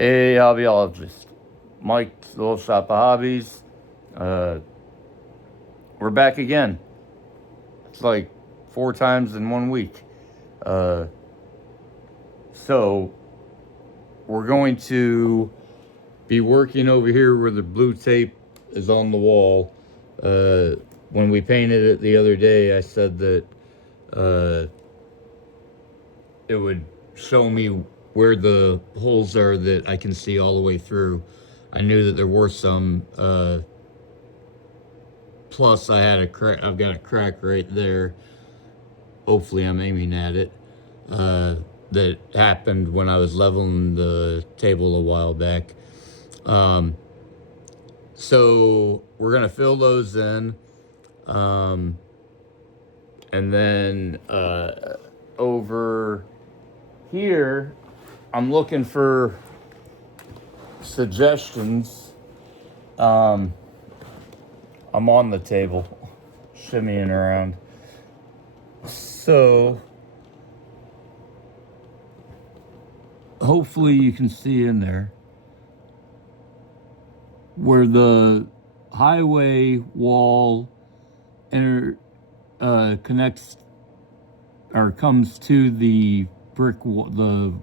Hey, hobbyologist. Mike's Little Shop of Hobbies. Uh, we're back again. It's like 4 times in 1 week. Uh, so, we're going to be working over here where the blue tape is on the wall. When we painted it the other day, I said that uh, it would show me where the holes are that I can see all the way through. I knew that there were some. Plus, I had a crack. I've got a crack right there. Hopefully, I'm aiming at it. Uh, that happened when I was leveling the table a while back. Um, so we're gonna fill those in, um, and then over here, I'm looking for suggestions. Um, I'm on the table, shimmying around. So hopefully you can see in there where the highway wall connects or comes to the brick wall, the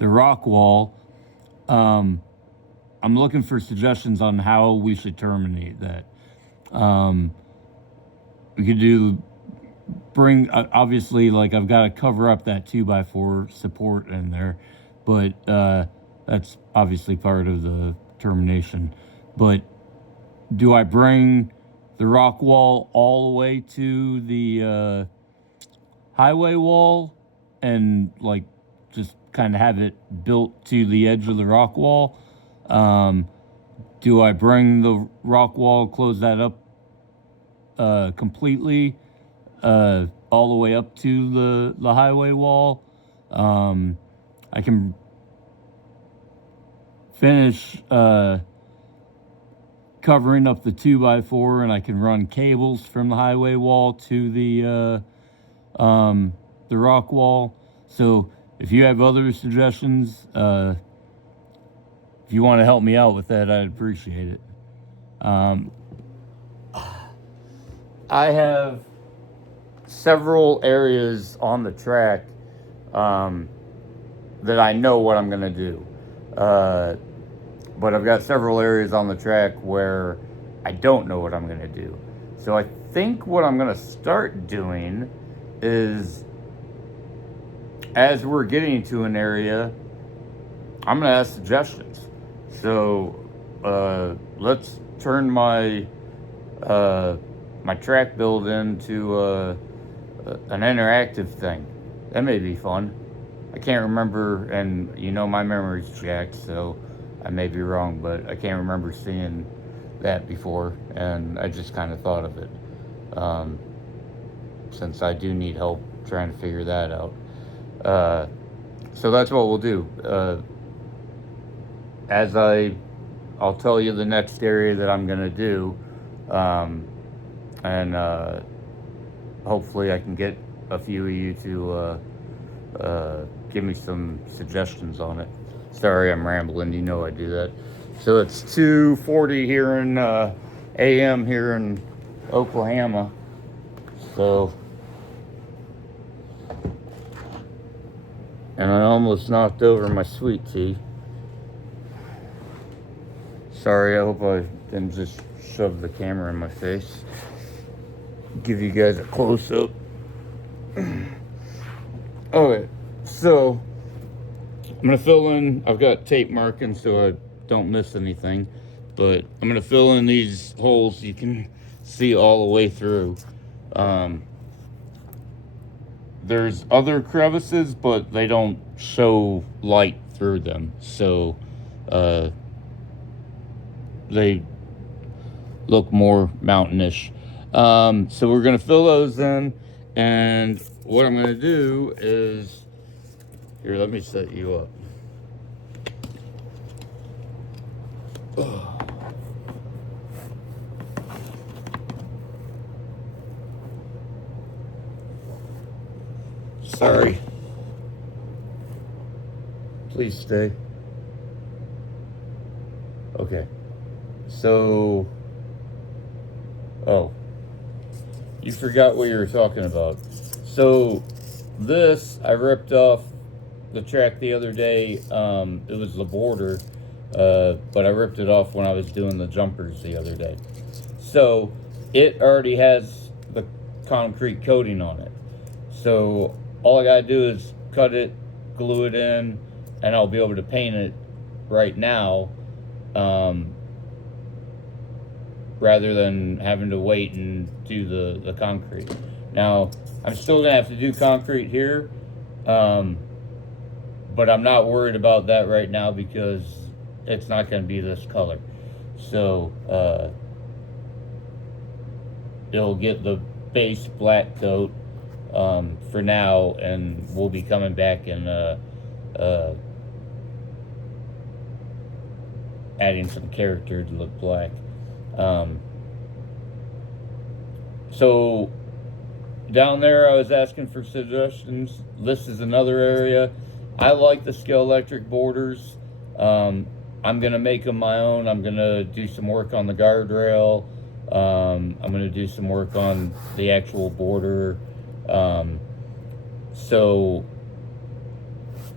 rock wall. I'm looking for suggestions on how we should terminate that. We could do bring obviously, like, I've got to cover up that 2x4 support in there, but that's obviously part of the termination. But do I bring the rock wall all the way to the highway wall and, like, just kind of have it built to the edge of the rock wall? Do I bring the rock wall, close that up completely, all the way up to the highway wall? I can finish covering up the 2x4, and I can run cables from the highway wall to the rock wall. So if you have other suggestions, if you want to help me out with that, I'd appreciate it. I have several areas on the track that I know what I'm going to do. But I've got several areas on the track where I don't know what I'm going to do. So I think what I'm going to start doing is, as we're getting to an area, I'm going to ask suggestions. So let's turn my my track build into an interactive thing. That may be fun. I can't remember, and my memory's jacked, so I may be wrong, but I can't remember seeing that before, and I just kind of thought of it. Since I do need help trying to figure that out. So that's what we'll do. As I'll tell you the next area that I'm gonna do, and hopefully I can get a few of you to give me some suggestions on it. Sorry, I'm rambling. You know I do that. So it's 2:40 here in a.m. here in Oklahoma. So, and I almost knocked over my sweet tea. Sorry, I hope I didn't just shove the camera in my face. Give you guys a close-up. Okay, so I'm going to fill in. I've got tape marking so I don't miss anything. But I'm going to fill in these holes you can see all the way through. There's other crevices, but they don't show light through them. So they look more mountainish. So we're going to fill those in. And what I'm going to do is, here, let me set you up. Sorry. Please stay. Okay. So, oh, you forgot what you were talking about. So, this, I ripped off the track the other day. It was the border, but I ripped it off when I was doing the jumpers the other day. So, it already has the concrete coating on it. So, all I gotta do is cut it, glue it in, and I'll be able to paint it right now. Um, Rather than having to wait and do the concrete. Now, I'm still going to have to do concrete here, but I'm not worried about that right now because it's not going to be this color. So, it'll get the base black coat for now, and we'll be coming back and adding some character to look black. So down there, I was asking for suggestions. This is another area. I like the scale electric borders. I'm gonna make them my own. I'm gonna do some work on the guardrail. I'm gonna do some work on the actual border. So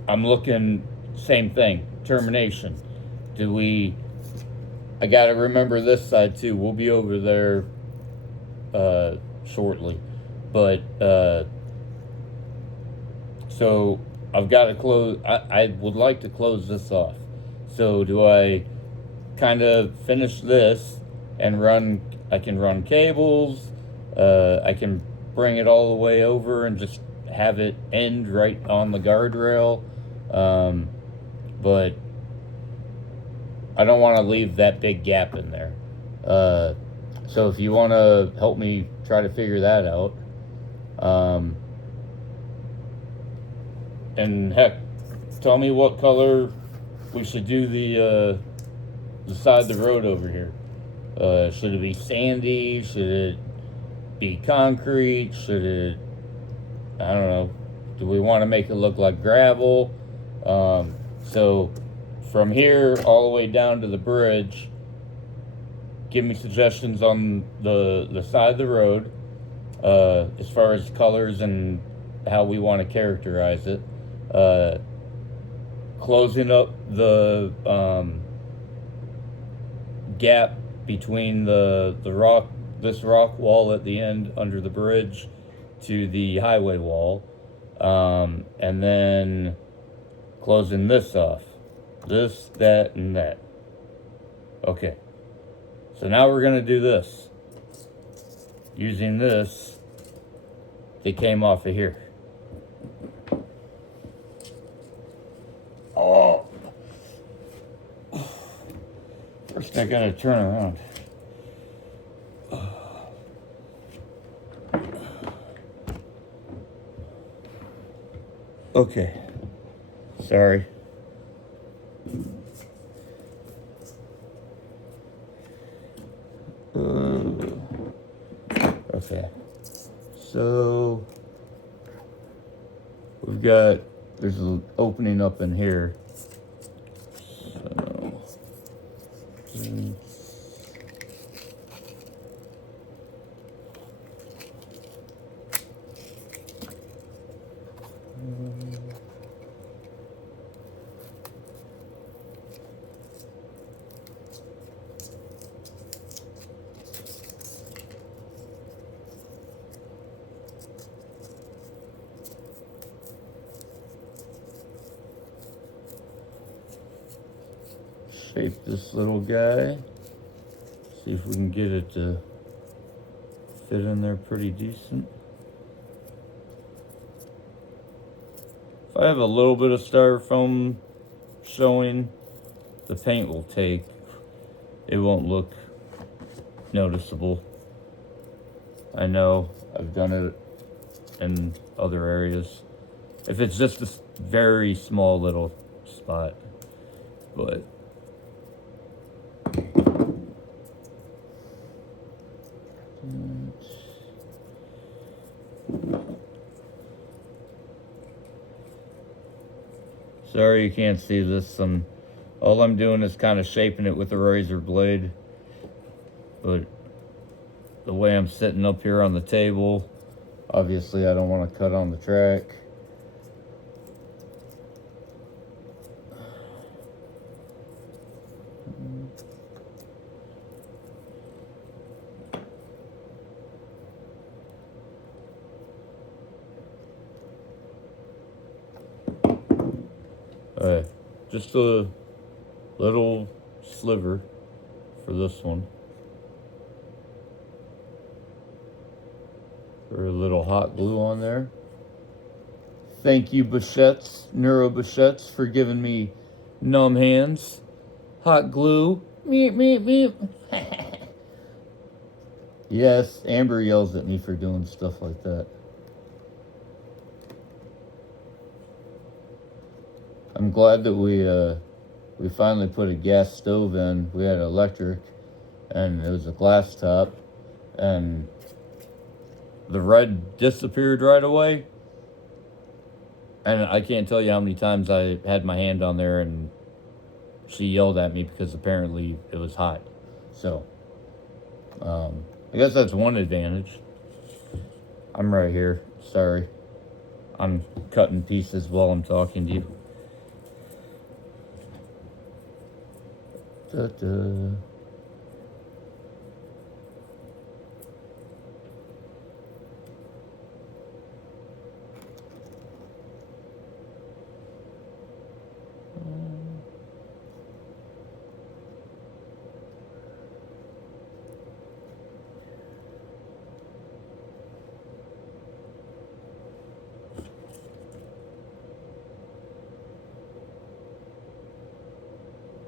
I'm looking, same thing, termination. I gotta remember this side too. We'll be over there shortly. But, so I've got to close, I would like to close this off. So do I kind of finish this and I can run cables, I can bring it all the way over and just have it end right on the guardrail. But I don't want to leave that big gap in there. So if you want to help me try to figure that out, and heck, tell me what color we should do the side of the road over here. Should it be sandy? Should it be concrete? Should it, I don't know, do we want to make it look like gravel? So from here all the way down to the bridge, give me suggestions on the side of the road, as far as colors and how we want to characterize it. Closing up the gap between this rock wall at the end under the bridge to the highway wall, and then closing this off, this, that, and that. Okay, so now we're gonna do this using this that came off of here. Oh, first I gotta turn around. Okay, sorry. Okay, so there's an opening up in here. So, shape this little guy. See if we can get it to fit in there pretty decent. If I have a little bit of styrofoam showing, the paint will take. It won't look noticeable. I know, I've done it in other areas. If it's just a very small little spot, but sorry you can't see this. I'm All I'm doing is kind of shaping it with a razor blade, but the way I'm sitting up here on the table, obviously I don't want to cut on the track. Alright, just a little sliver for this one. For a little hot glue on there. Thank you, Bichettes, Neuro Bichettes, for giving me numb hands. Hot glue. Meep, meep, meep. Yes, Amber yells at me for doing stuff like that. I'm glad that we finally put a gas stove in. We had electric, and it was a glass top, and the red disappeared right away. And I can't tell you how many times I had my hand on there and she yelled at me because apparently it was hot. So, I guess that's one advantage. I'm right here. Sorry. I'm cutting pieces while I'm talking to you. Da-da.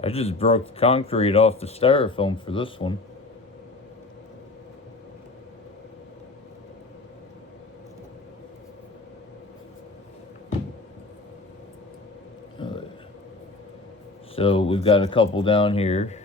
I just broke the concrete off the styrofoam for this one. So we've got a couple down here.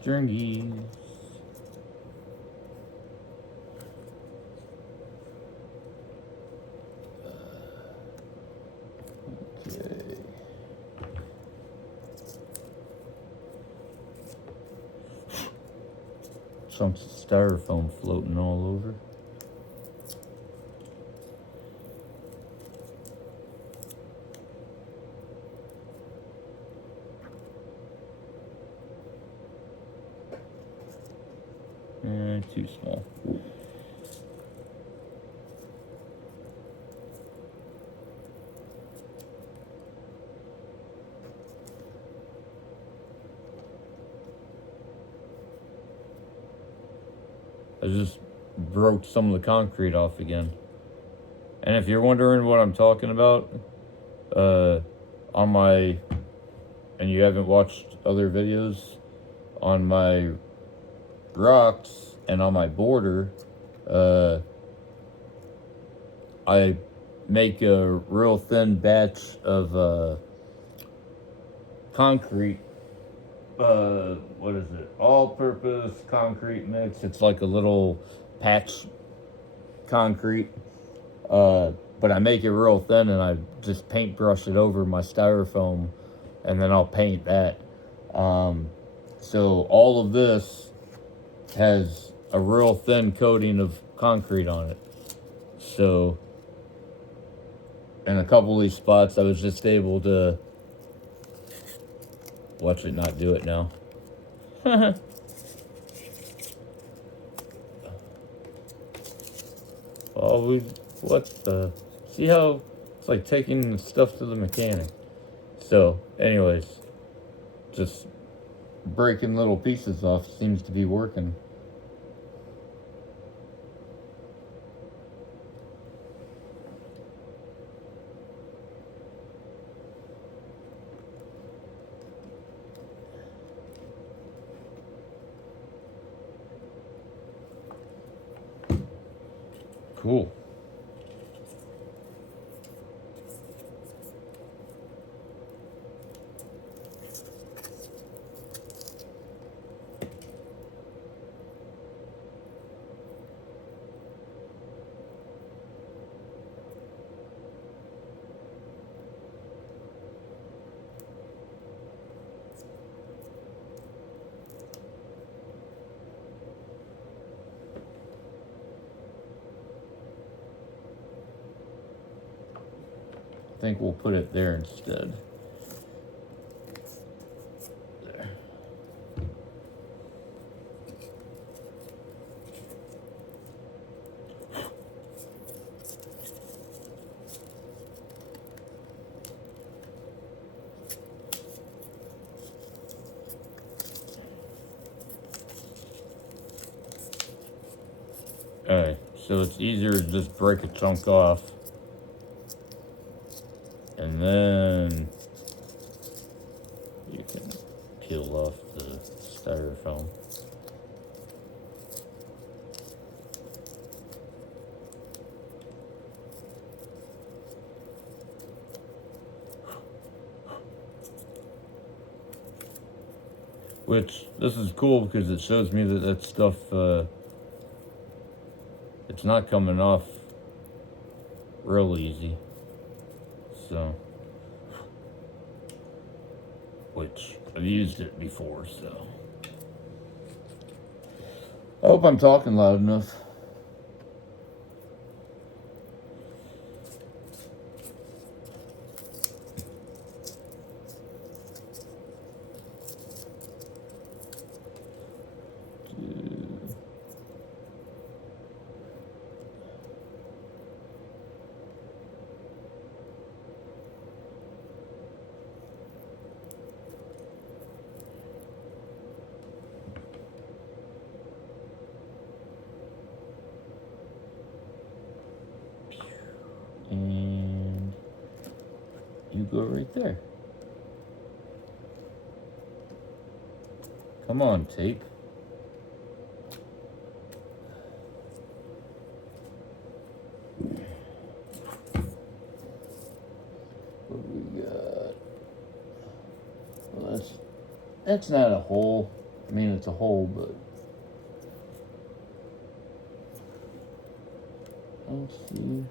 Stringies. Okay. Chunks of styrofoam floating all over. Too small. I just broke some of the concrete off again. And if you're wondering what I'm talking about, on my, and you haven't watched other videos, on my rocks and on my border, I make a real thin batch of concrete. What is it? All-purpose concrete mix. It's like a little patch concrete. But I make it real thin and I just paintbrush it over my styrofoam, and then I'll paint that. So all of this has a real thin coating of concrete on it. So in a couple of these spots, I was just able to watch it not do it now. Oh, what the? See how it's like taking the stuff to the mechanic. So, anyways, just breaking little pieces off seems to be working. Cool. I think we'll put it there instead. There. Alright, so it's easier to just break a chunk off. And then you can peel off the styrofoam. Which, this is cool because it shows me that that stuff, it's not coming off real easy. So, which I've used it before, so. I hope I'm talking loud enough. And you go right there. Come on, tape. What we got? Well, that's not a hole. I mean, it's a hole, but let's see.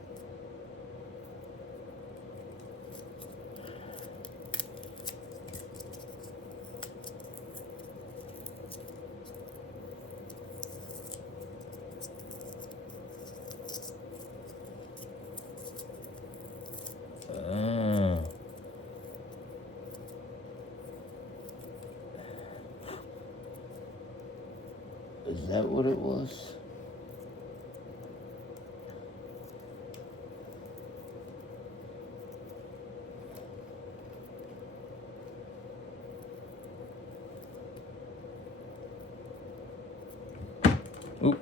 Is that what it was? Oop.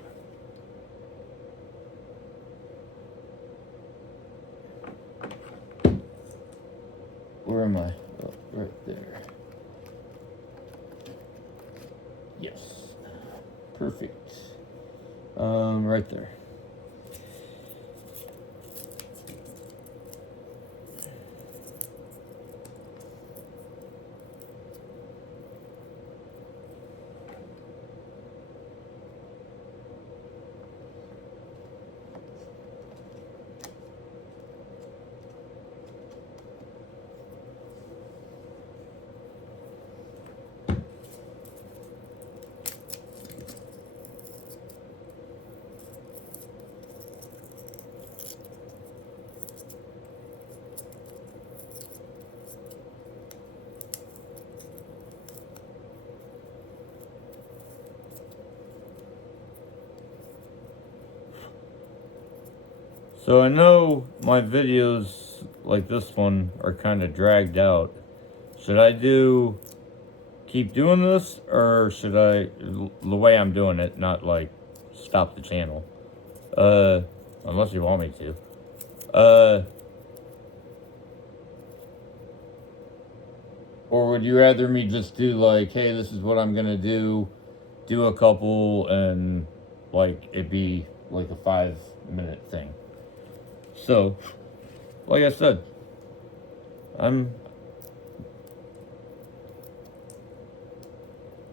Where am I? Oh, right there. Yes. Perfect. Right there. So I know my videos like this one are kind of dragged out. Should I keep doing this, or should I, the way I'm doing it, not like stop the channel? Unless you want me to. Or would you rather me just do like, hey, this is what I'm gonna do a couple, and like it be like a 5-minute thing. So, like I said, you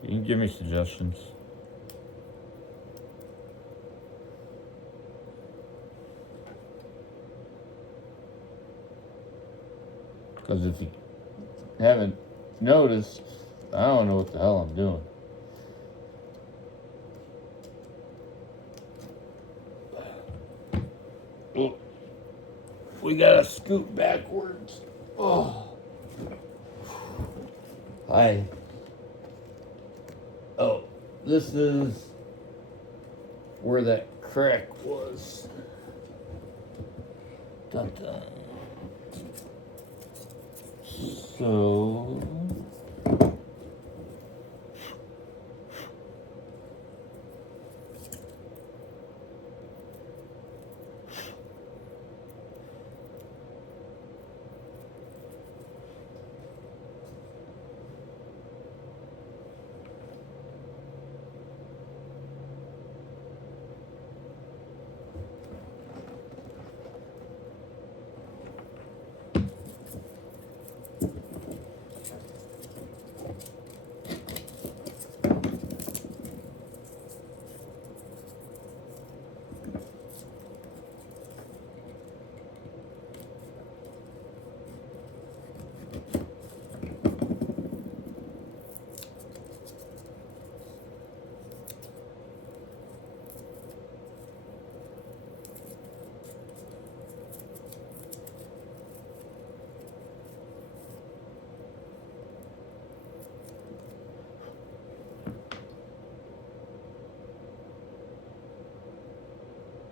can give me suggestions. Because if you haven't noticed, I don't know what the hell I'm doing. Oh, we gotta scoot backwards. Oh. Hi. Oh, this is where that crack was. Dun, dun. So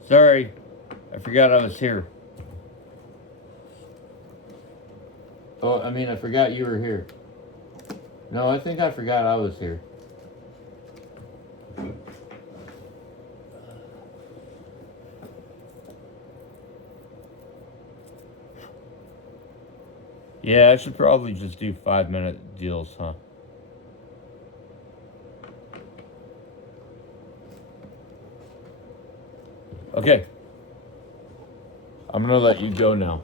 sorry, I forgot I was here. Oh, I mean, I forgot you were here. No, I think I forgot I was here. Yeah, I should probably just do 5-minute deals, huh? Okay. I'm gonna let you go now.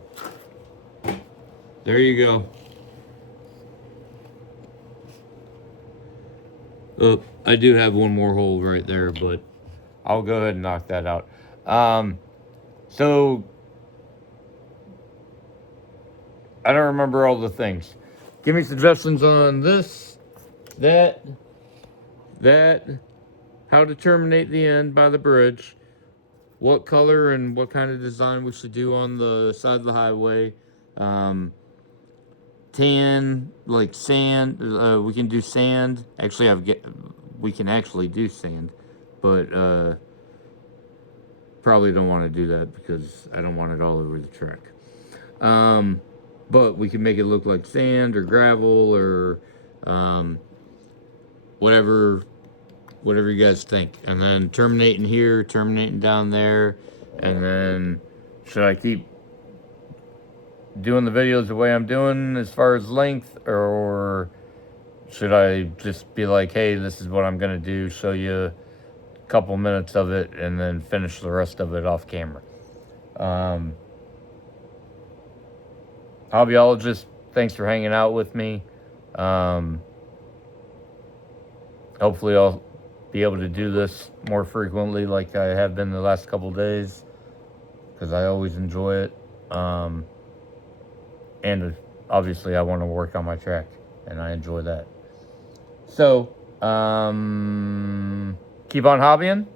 There you go. Oh, I do have one more hole right there, but I'll go ahead and knock that out. So I don't remember all the things. Give me suggestions on this, that, how to terminate the end by the bridge, what color and what kind of design we should do on the side of the highway. Tan, like sand. We can do sand. Actually, we can actually do sand, but probably don't want to do that because I don't want it all over the track. But we can make it look like sand or gravel or whatever you guys think. And then terminating here, terminating down there, and then should I keep doing the videos the way I'm doing as far as length, or should I just be like, hey, this is what I'm gonna do, show you a couple minutes of it, and then finish the rest of it off camera? Hobbyologist, thanks for hanging out with me. Hopefully I'll be able to do this more frequently like I have been the last couple days, because I always enjoy it. And obviously I want to work on my track, and I enjoy that. So, keep on hobbying.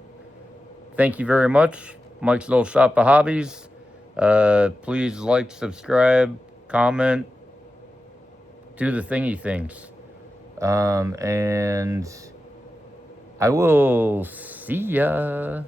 Thank you very much. Mike's Little Shop of Hobbies. Please like, subscribe, comment, do the thingy things. And I will see ya.